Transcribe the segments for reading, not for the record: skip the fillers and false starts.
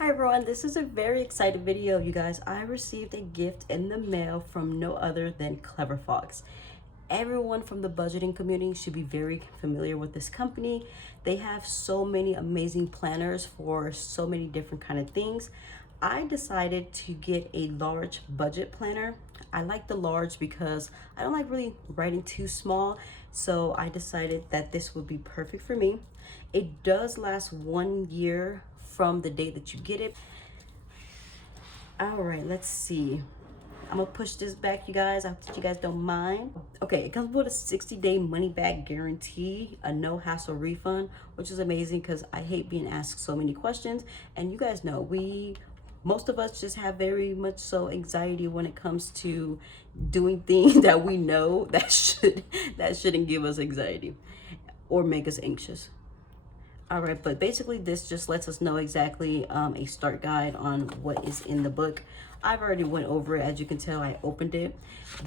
Hi everyone, this is a very exciting video, you guys. I received a gift in the mail from no other than Clever Fox. Everyone from the budgeting community should be very familiar with this company. They have so many amazing planners for so many different kind of things. I decided to get a large budget planner. I like the large because I don't like really writing too small, so I decided that this would be perfect for me. It does last 1 year from the date that you get it. All right, let's see. I'm gonna push this back, you guys. I hope you guys don't mind. Okay, it comes with a 60-day money-back guarantee, a no-hassle refund, which is amazing because I hate being asked so many questions. And you guys know, most of us just have very much so anxiety when it comes to doing things that we know that shouldn't give us anxiety or make us anxious. All right, but basically this just lets us know exactly a start guide on what is in the book. I've already went over it. As you can tell, I opened it,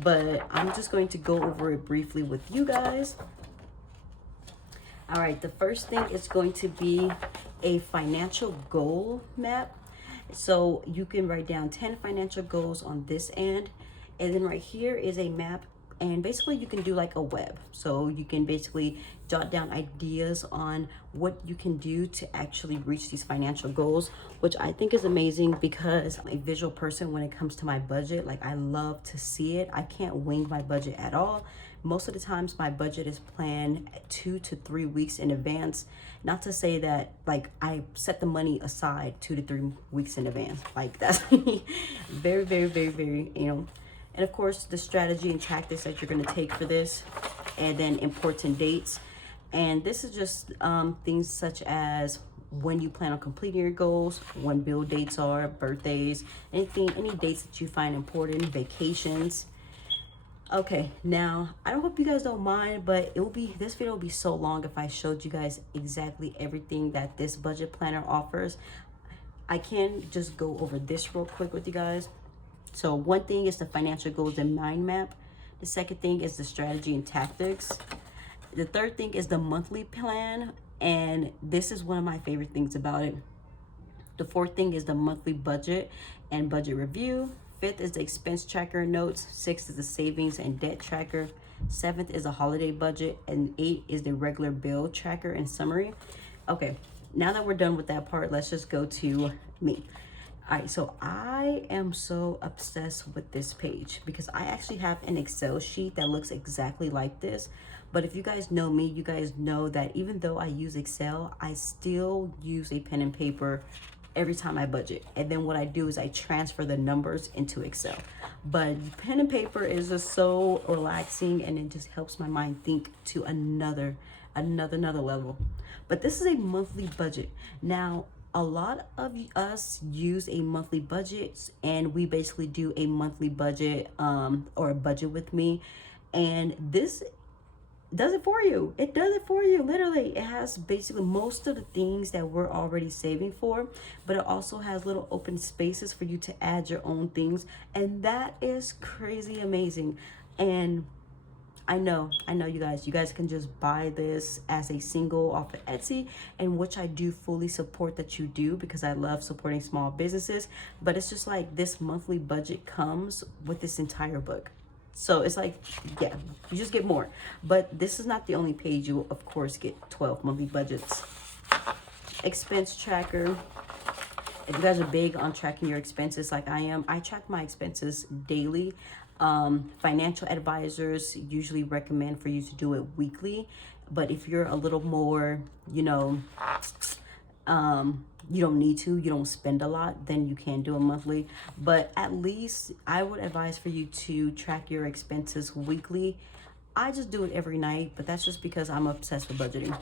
but I'm just going to go over it briefly with you guys. All right, the first thing is going to be a financial goal map. So you can write down 10 financial goals on this end. And then right here is a map, and basically you can do like a web. So you can basically jot down ideas on what you can do to actually reach these financial goals, which I think is amazing because I'm a visual person when it comes to my budget. Like, I love to see it. I can't wing my budget at all. Most of the times my budget is planned 2 to 3 weeks in advance. Not to say that like I set the money aside 2 to 3 weeks in advance. Like, that's very, very, very, very, and of course the strategy and tactics that you're going to take for this, and then important dates. And this is just things such as when you plan on completing your goals, when bill dates are, birthdays, any dates that you find important, vacations. Okay, now I don't hope you guys don't mind, but this video will be so long if I showed you guys exactly everything that this budget planner offers. I can just go over this real quick with you guys. So one thing is the financial goals and mind map. The second thing is the strategy and tactics. The third thing is the monthly plan, and this is one of my favorite things about it. The fourth thing is the monthly budget and budget review. Fifth is the expense tracker notes. Sixth is the savings and debt tracker. Seventh is a holiday budget, and 8 is the regular bill tracker and summary. Okay, now that we're done with that part, let's just go to me. All right, so I am so obsessed with this page because I actually have an Excel sheet that looks exactly like this. But if you guys know me, you guys know that even though I use Excel, I still use a pen and paper every time I budget. And then what I do is I transfer the numbers into Excel. But pen and paper is just so relaxing, and it just helps my mind think to another level. But this is a monthly budget. Now, a lot of us use a monthly budget, and we basically do a monthly budget or a budget with me, and this does it for you. It does it for you, literally. It has basically most of the things that we're already saving for, but it also has little open spaces for you to add your own things, and that is crazy amazing. And I know you guys can just buy this as a single off of Etsy, and which I do fully support that you do because I love supporting small businesses. But it's just like this monthly budget comes with this entire book. So it's like, yeah, you just get more. But this is not the only page. You will, of course, get 12 monthly budgets. Expense tracker. If you guys are big on tracking your expenses like I am, I track my expenses daily. Financial advisors usually recommend for you to do it weekly. But if you're a little more, you don't need to, you don't spend a lot, then you can do a monthly. But at least I would advise for you to track your expenses weekly. I just do it every night, but that's just because I'm obsessed with budgeting.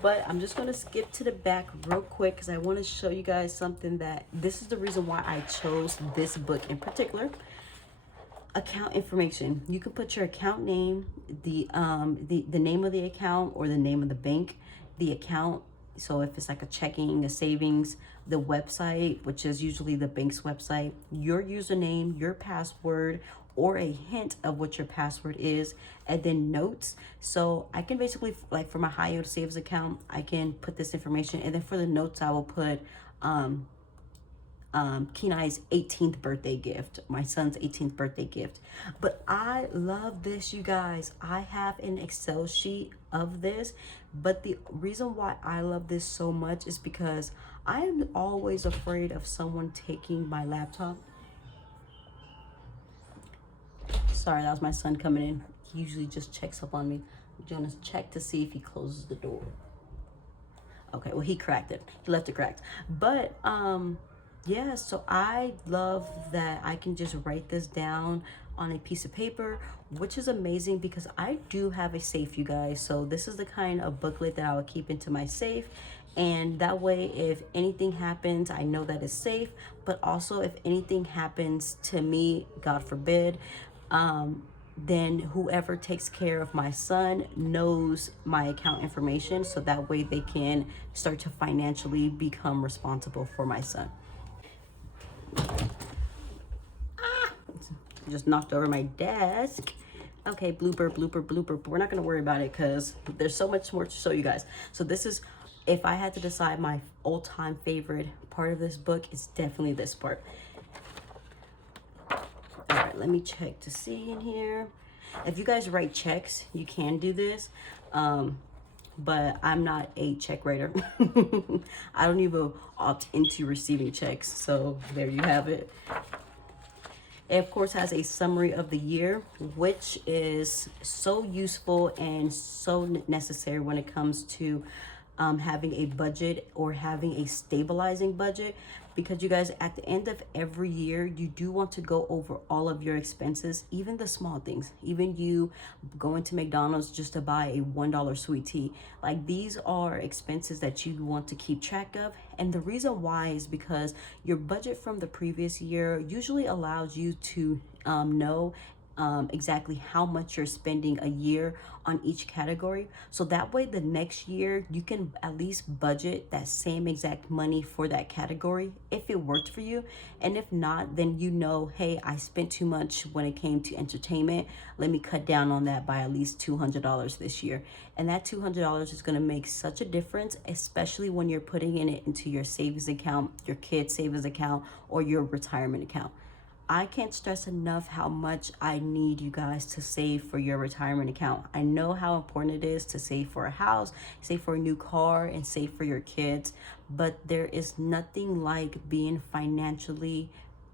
But I'm just going to skip to the back real quick because I want to show you guys something that this is the reason why I chose this book in particular. Account information. You can put your account name, the name of the account or the name of the bank, the account. So if it's like a checking, a savings, the website, which is usually the bank's website, your username, your password, or a hint of what your password is, and then notes. So I can basically, like for my high yield savings account, I can put this information, and then for the notes I will put Kenai's 18th birthday gift, my son's 18th birthday gift. But I love this, you guys. I have an Excel sheet of this, but the reason why I love this so much is because I am always afraid of someone taking my laptop. Sorry, that was my son coming in. He usually just checks up on me. Jonas, check to see if he closes the door. Okay, well, he cracked it. He left it cracked. But yeah, so I love that I can just write this down on a piece of paper, which is amazing because I do have a safe, you guys. So this is the kind of booklet that I would keep into my safe. And that way, if anything happens, I know that it's safe. But also, if anything happens to me, God forbid, then whoever takes care of my son knows my account information. So that way they can start to financially become responsible for my son. Just knocked over my desk. Okay, blooper, blooper, blooper. But we're not going to worry about it because there's so much more to show you guys. So this is, if I had to decide my all-time favorite part of this book, it's definitely this part. All right, let me check to see in here. If you guys write checks, you can do this. But I'm not a check writer. I don't even opt into receiving checks. So there you have it. It, of course, has a summary of the year, which is so useful and so necessary when it comes to having a budget or having a stabilizing budget. Because you guys, at the end of every year, you do want to go over all of your expenses, even the small things, even you going to McDonald's just to buy a $1 sweet tea. Like, these are expenses that you want to keep track of. And the reason why is because your budget from the previous year usually allows you to know exactly how much you're spending a year on each category. So that way the next year you can at least budget that same exact money for that category if it worked for you. And if not, then you know, hey, I spent too much when it came to entertainment. Let me cut down on that by at least $200 this year. And that $200 is going to make such a difference, especially when you're putting it into your savings account, your kid's savings account, or your retirement account. I can't stress enough how much I need you guys to save for your retirement account. I know how important it is to save for a house, save for a new car, and save for your kids. But there is nothing like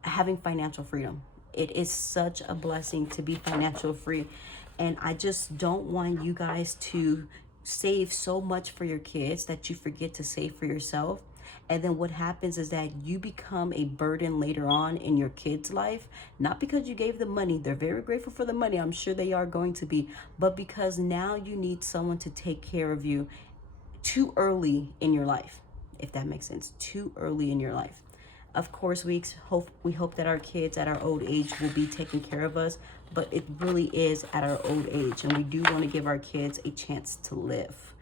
having financial freedom. It is such a blessing to be financial free. And I just don't want you guys to save so much for your kids that you forget to save for yourself. And then what happens is that you become a burden later on in your kids' life, not because you gave them money. They're very grateful for the money. I'm sure they are going to be, but because now you need someone to take care of you too early in your life, if that makes sense, too early in your life. Of course, we hope that our kids at our old age will be taking care of us, but it really is at our old age, and we do want to give our kids a chance to live.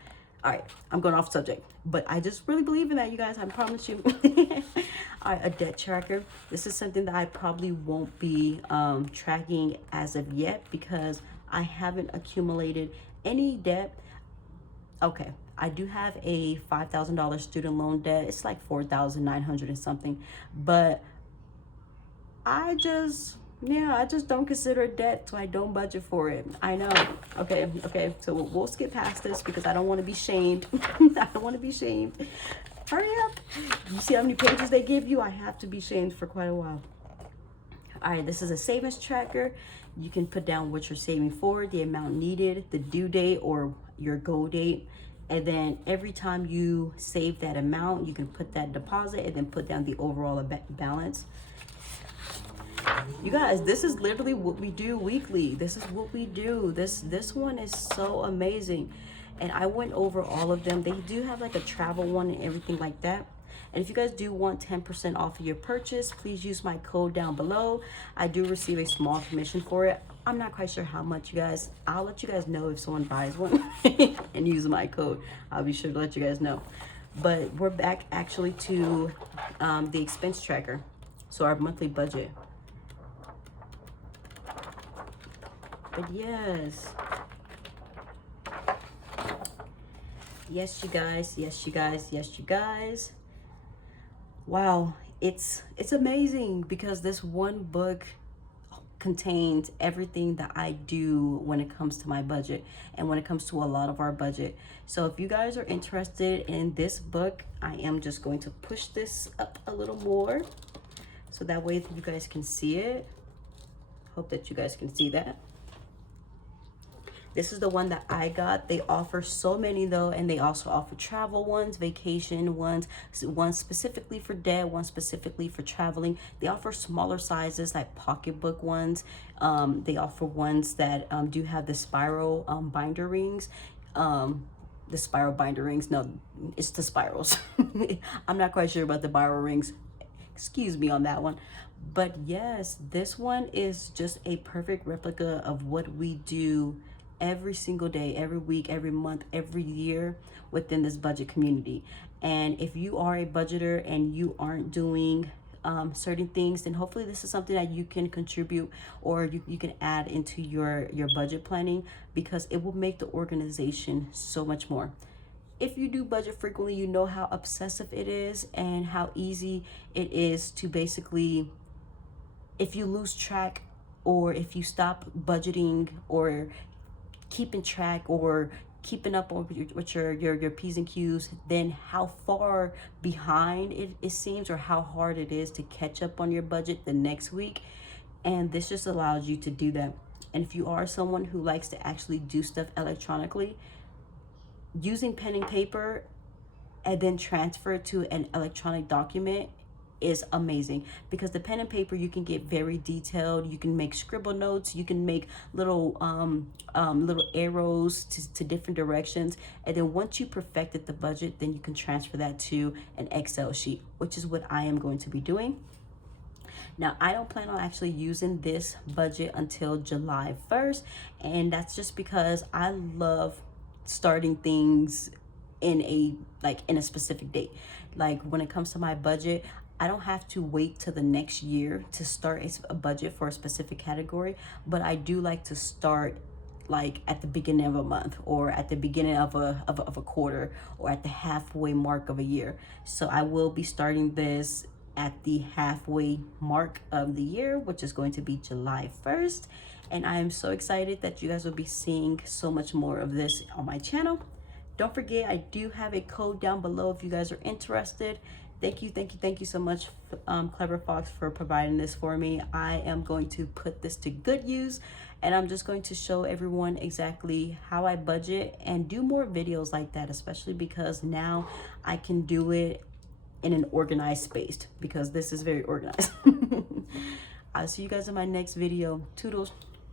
All right, I'm going off subject, but I just really believe in that, you guys. I promise you. All right, a debt tracker. This is something that I probably won't be tracking as of yet because I haven't accumulated any debt. Okay, I do have a $5,000 student loan debt. It's like $4,900 and something, but I just don't consider it debt, so I don't budget for it. I know. Okay. So we'll skip past this because I don't want to be shamed. I don't want to be shamed. Hurry up. You see how many pages they give you? I have to be shamed for quite a while. All right, this is a savings tracker. You can put down what you're saving for, the amount needed, the due date or your goal date. And then every time you save that amount, you can put that deposit and then put down the overall balance. You guys, this is literally what we do weekly. This is what we do. This one is so amazing. And I went over all of them. They do have like a travel one and everything like that. And if you guys do want 10% off of your purchase, please use my code down below. I do receive a small commission for it. I'm not quite sure how much, you guys. I'll let you guys know if someone buys one and use my code. I'll be sure to let you guys know. But we're back actually to the expense tracker. So our monthly budget. But yes. Yes, you guys. Yes, you guys. Yes, you guys. Wow, it's amazing because this one book contains everything that I do when it comes to my budget and when it comes to a lot of our budget. So if you guys are interested in this book, I am just going to push this up a little more so that way you guys can see it. Hope that you guys can see that. This is the one that I got. They offer so many though, and they also offer travel ones, vacation ones, one specifically for debt, one specifically for traveling. They offer smaller sizes like pocketbook ones. They offer ones that do have the spiral binder rings. The spiral binder rings, no, it's the spirals. I'm not quite sure about the spiral rings. Excuse me on that one. But yes, this one is just a perfect replica of what we do every single day, every week, every month, every year within this budget community. And if you are a budgeter and you aren't doing certain things, then hopefully this is something that you can contribute or you can add into your budget planning, because it will make the organization so much more. If you do budget frequently, you know how obsessive it is and how easy it is to basically, if you lose track or if you stop budgeting or keeping track or keeping up with your P's and Q's, then how far behind it seems or how hard it is to catch up on your budget the next week. And this just allows you to do that. And if you are someone who likes to actually do stuff electronically, using pen and paper and then transfer it to an electronic document is amazing, because the pen and paper, you can get very detailed, you can make scribble notes, you can make little little arrows to different directions, and then once you perfected the budget, then you can transfer that to an Excel sheet, which is what I am going to be doing. Now, I don't plan on actually using this budget until July 1st, and that's just because I love starting things in a specific date. Like when it comes to my budget, I don't have to wait till the next year to start a budget for a specific category, but I do like to start like at the beginning of a month or at the beginning of a quarter or at the halfway mark of a year. So I will be starting this at the halfway mark of the year, which is going to be July 1st. And I am so excited that you guys will be seeing so much more of this on my channel. Don't forget, I do have a code down below if you guys are interested. Thank you so much, Clever Fox, for providing this for me. I am going to put this to good use, and I'm just going to show everyone exactly how I budget and do more videos like that, especially because now I can do it in an organized space, because this is very organized. I'll see you guys in my next video. Toodles.